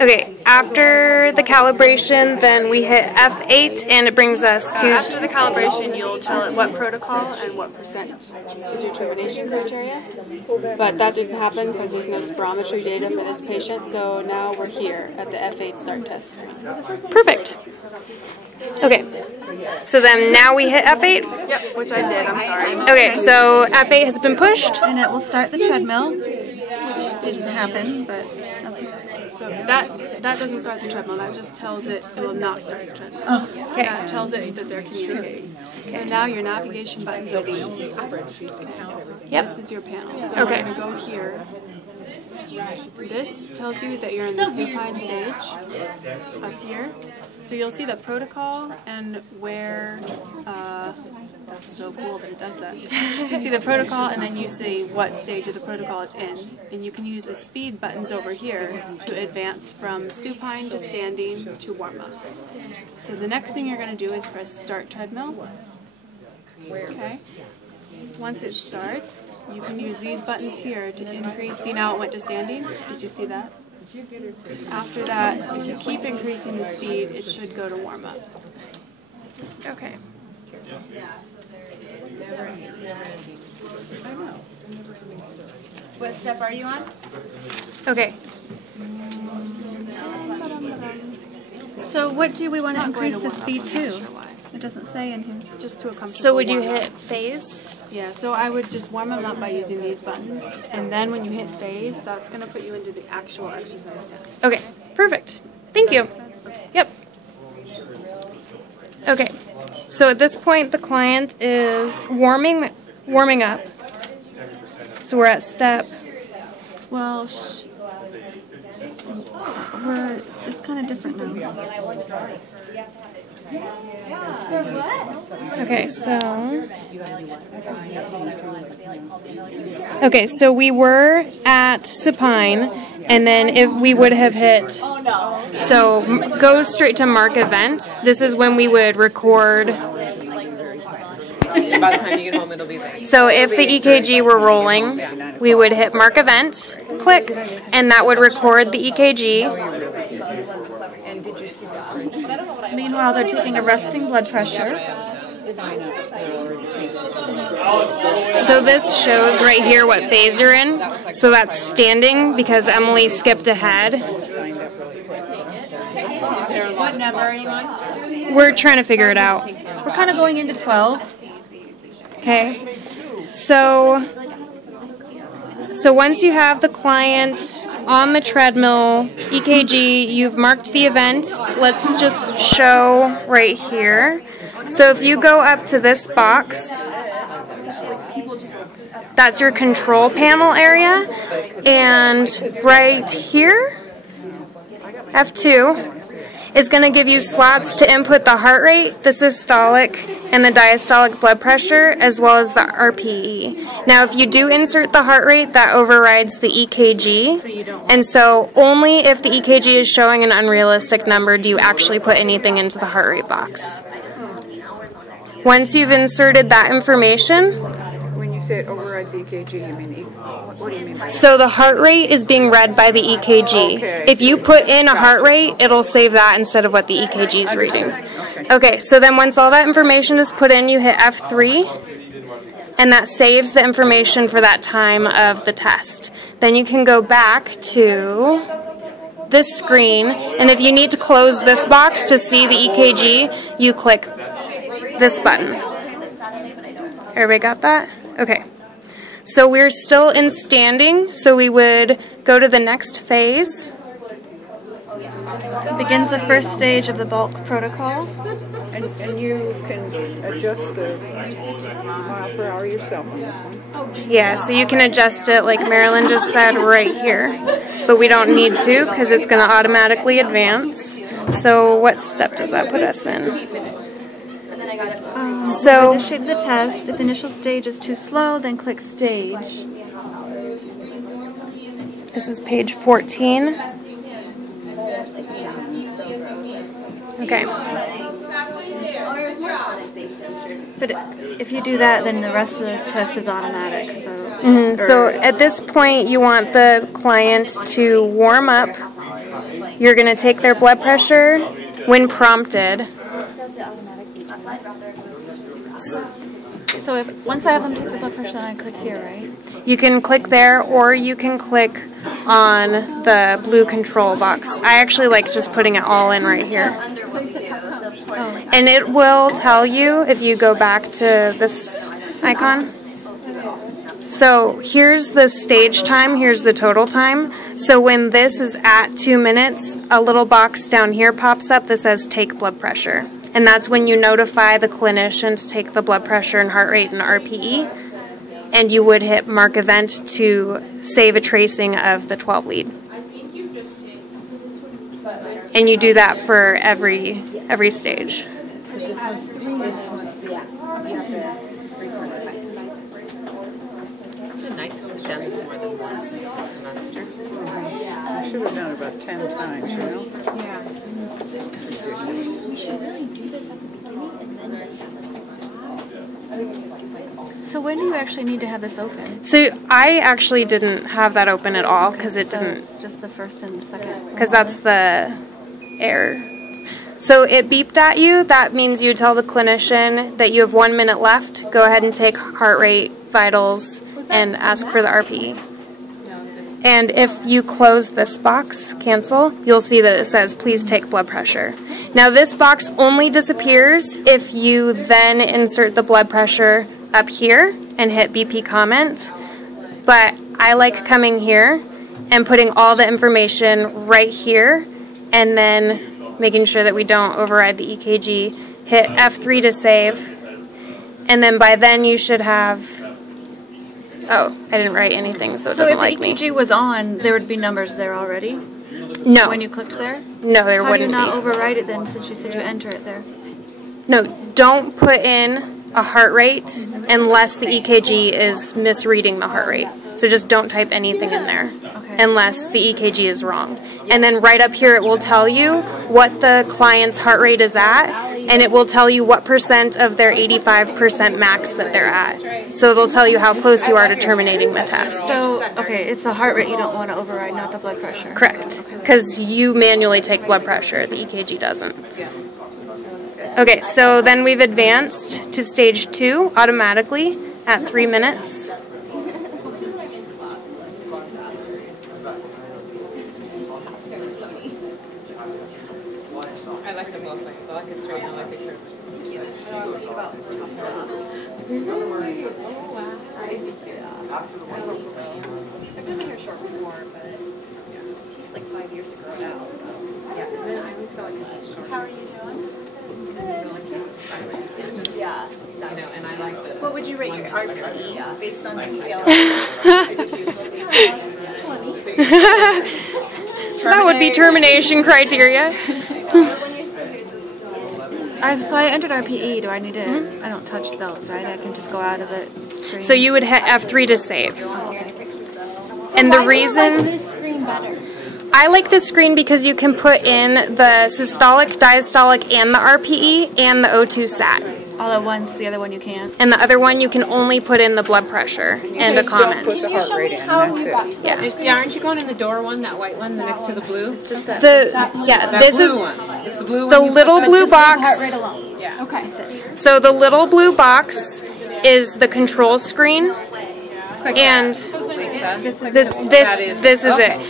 Okay, after the calibration, then we hit F8 and it brings us to... After the calibration, you'll tell it what protocol and what percent is your termination criteria. But that didn't happen because there's no spirometry data for this patient, so now we're here at the F8 start test screen. Perfect. Okay, so then now we hit F8? Yep, which I did, I'm sorry. Okay, so F8 has been pushed. And it will start the treadmill, which didn't happen, but that's okay. So that doesn't start the treadmill, that just tells it it will not start the treadmill. Oh, okay. That tells it that they're communicating. So now your navigation buttons are these. Yep. This is your panel. So Okay. we're going to go here. This tells you that you're in the supine stage up here. So you'll see the protocol and where, that's so cool that it does that. So you see the protocol and then you see what stage of the protocol it's in. And you can use the speed buttons over here to advance from supine to standing to warm up. So the next thing you're going to do is press start treadmill. Okay. Once it starts, you can use these buttons here to increase. See, now it went to standing. Did you see that? After that, if you keep increasing the speed, it should go to warm up. Okay. what step are you on? Okay. So what do we want to increase the speed to? It doesn't say in here. Just to a comfortable So would you warm up. hit phase? Yeah, so I would just warm them up by using these buttons, and then when you hit phase, that's going to put you into the actual exercise test. Okay, perfect. Thank you. Yep. Okay, so at this point the client is warming up. So we're at step. Well, it's kind of different now. Okay, so we were at supine, and then if we would have hit, so go straight to mark event. This is when we would record. By the time you get home, it'll be there. So if the EKG were rolling, we would hit mark event, click, and that would record the EKG. Meanwhile, they're taking a resting blood pressure. So this shows right here what phase you're in. So that's standing because Emily skipped ahead. What number are you on? We're trying to figure it out. We're kind of going into 12. Okay. So once you have the client on the treadmill, EKG, you've marked the event. Let's just show right here. So if you go up to this box, that's your control panel area. And right here, F2, is going to give you slots to input the heart rate, the systolic, and the diastolic blood pressure, as well as the RPE. Now, if you do insert the heart rate, that overrides the EKG. And so only if the EKG is showing an unrealistic number do you actually put anything into the heart rate box. Once you've inserted that information, When you say it overrides EKG, you mean, what do you mean by that? so the heart rate is being read by the EKG. Okay. If you put in a heart rate, it'll save that instead of what the EKG is reading. Okay, so then once all that information is put in, you hit F3, and that saves the information for that time of the test. Then you can go back to this screen, and if you need to close this box to see the EKG, you click this button. Everybody got that? Okay. So we're still in standing, so we would go to the next phase. Begins the first stage of the bulk protocol. And you can adjust the mile per hour yourself on this one. Yeah, so you can adjust it like Marilyn just said right here. But we don't need to because it's going to automatically advance. So what step does that put us in? So Initiate the test. If the initial stage is too slow, then click stage. this is page 14. Okay. But if you do that, then the rest of the test is automatic. So at this point, you want the client to warm up you're going to take their blood pressure when prompted. So once I have them take the blood pressure, then I click here, right? You can click there, or you can click on the blue control box. I actually like just putting it all in right here. And it will tell you if you go back to this icon. So here's the stage time, here's the total time. So when this is at 2 minutes, a little box down here pops up that says take blood pressure. And that's when you notify the clinician to take the blood pressure and heart rate and RPE. And you would hit mark event to save a tracing of the 12 lead. And you do that for every stage. I should have done it about 10 times, you know? Yeah. We should really do this at the beginning and then. So when do you actually need to have this open? So I actually didn't have that open at all because it didn't. It's just the first and the second. Because that's the error. So it beeped at you. That means you tell the clinician that you have 1 minute left. Go ahead and take heart rate, vitals, and ask for the RPE. And if you close this box, cancel, you'll see that it says, please take blood pressure. Now this box only disappears if you then insert the blood pressure up here and hit BP comment. But I like coming here and putting all the information right here and then making sure that we don't override the EKG. Hit F3 to save. And then by then you should have... Oh, I didn't write anything, so it doesn't like me. So if the EKG was on, there would be numbers there already? No. When you clicked there? No, there How do you wouldn't not be. override it then, since you said you enter it there? No, don't put in a heart rate unless the EKG is misreading the heart rate. So just don't type anything in there unless the EKG is wrong. And then right up here it will tell you what the client's heart rate is at, and it will tell you what % of their 85% max that they're at. So it'll tell you how close you are to terminating the test. So, okay, it's the heart rate you don't want to override, not the blood pressure. Correct. Because you manually take blood pressure, the EKG doesn't. Okay, so then we've advanced to stage 2 automatically at 3 minutes. I like them both. I like it straight and I like it curved. I've been here short before, but it takes like 5 years to grow it out. Yeah, and then I always feel like it's short. How are you doing? Yeah, I know, and I like the... What would you rate your RPE based on the scale? So that would be termination criteria. So I entered RPE. Do I need to? I don't touch those, right? I can just go out of it. Screen. So you would hit F3 to save. And the reason... I like this screen better. I like this screen because you can put in the systolic, diastolic, and the RPE, and the O2 sat. All at once. The other one you can't. And the other one you can only put in the blood pressure and a comment. Put the Can you heart show rate me in, how that's you it. got to that? Yeah, aren't you going in the door one, that white one, the next to the blue? It's just that. Yeah, That this blue is one. It's the blue one. the you little put- blue box. Heart rate alone. Yeah. Okay. So the little blue box is the control screen, and this is it.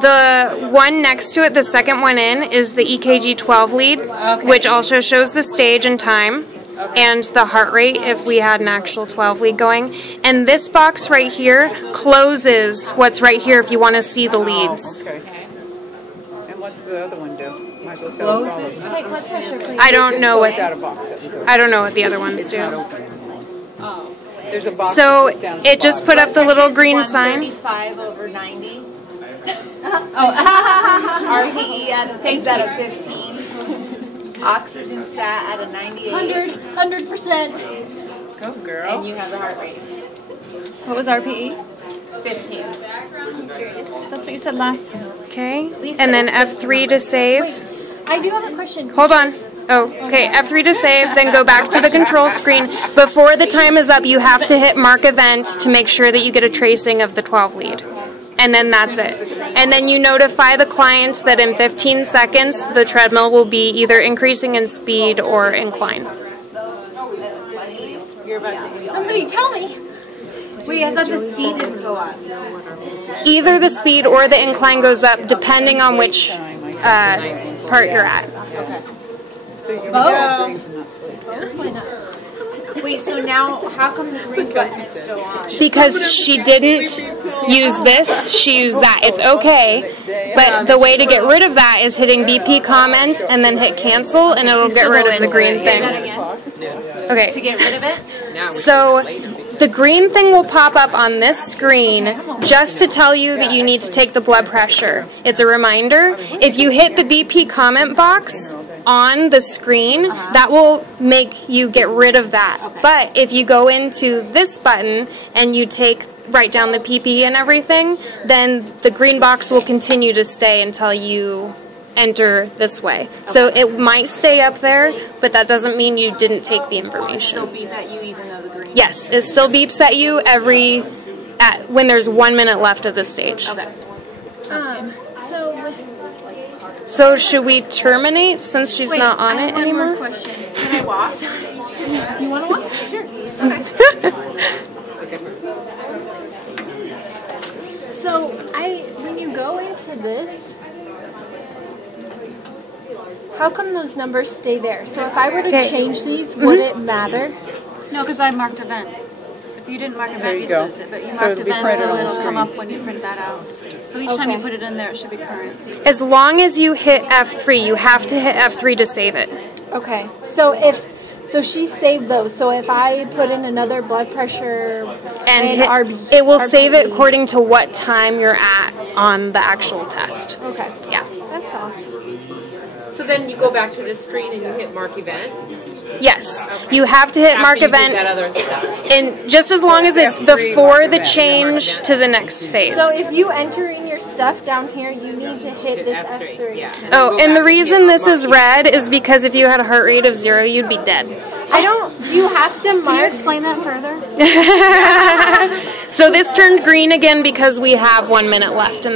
The one next to it, the second one in, is the EKG 12 lead, which also shows the stage and time, and the heart rate if we had an actual 12 lead going. And this box right here closes what's right here if you want to see the leads. Okay. And what's the other one do? Might as well tell us all of them. Take blood pressure, please. I don't know what Out of box. That was open. I don't know what the other ones do. There's a box So that goes down at the it just bottom. put up the little green sign. 135/90. RPE is at a 15. Oxygen sat at a 98. 100%. Go, girl. And you have the heart rate. What was RPE? 15. That's what you said last time. Okay, and then F3 to save. I do have a question. Hold on. Oh, okay, F3 to save, then go back to the control screen. Before the time is up, you have to hit mark event to make sure that you get a tracing of the 12 lead. and then that's it. And then you notify the client that in 15 seconds the treadmill will be either increasing in speed or incline. Somebody tell me. Wait, I thought the speed didn't go up. Either the speed or the incline goes up depending on which part you're at. Wait, so now how come the green button is still on? Because she didn't use this, she used that. It's okay, but the way to get rid of that is hitting BP comment and then hit cancel, and it'll get rid of the green thing. Okay. To get rid of it? So the green thing will pop up on this screen just to tell you that you need to take the blood pressure. It's a reminder. If you hit the BP comment box on the screen, that will make you get rid of that. But if you go into this button and you write down the PP and everything, then the green box will continue to stay until you enter this way. So it might stay up there, but that doesn't mean you didn't take the information. It'll beep at you even though the green. Yes, it still beeps at you when there's 1 minute left of the stage. Okay. So should we terminate since she's not on it anymore? One more question. Can I walk? You want to walk? Sure. So when you go into this, how come those numbers stay there? So if I were to change these, would it matter? No, because I marked event. If you didn't mark event, you'd go. lose it. But you So marked it'll be event, printed so on the it'll come screen. up when you print that out. So each time you put it in there, it should be current. As long as you hit F3, you have to hit F3 to save it. Okay. So she saved those. So if I put in another blood pressure And RB, it will save it according to what time you're at on the actual test. Okay. Yeah. That's all. So then you go back to the screen and you hit mark event. Yes. You have to hit After mark you did event, that other stuff. and just as long as it's before the change to the next phase. So if you enter in your stuff down here, you need to hit this F3. Yeah. Oh, and the reason this is red is because if you had a heart rate of 0, you'd be dead. Do you have to Can you mark? explain that further? So this turned green again because we have 1 minute left.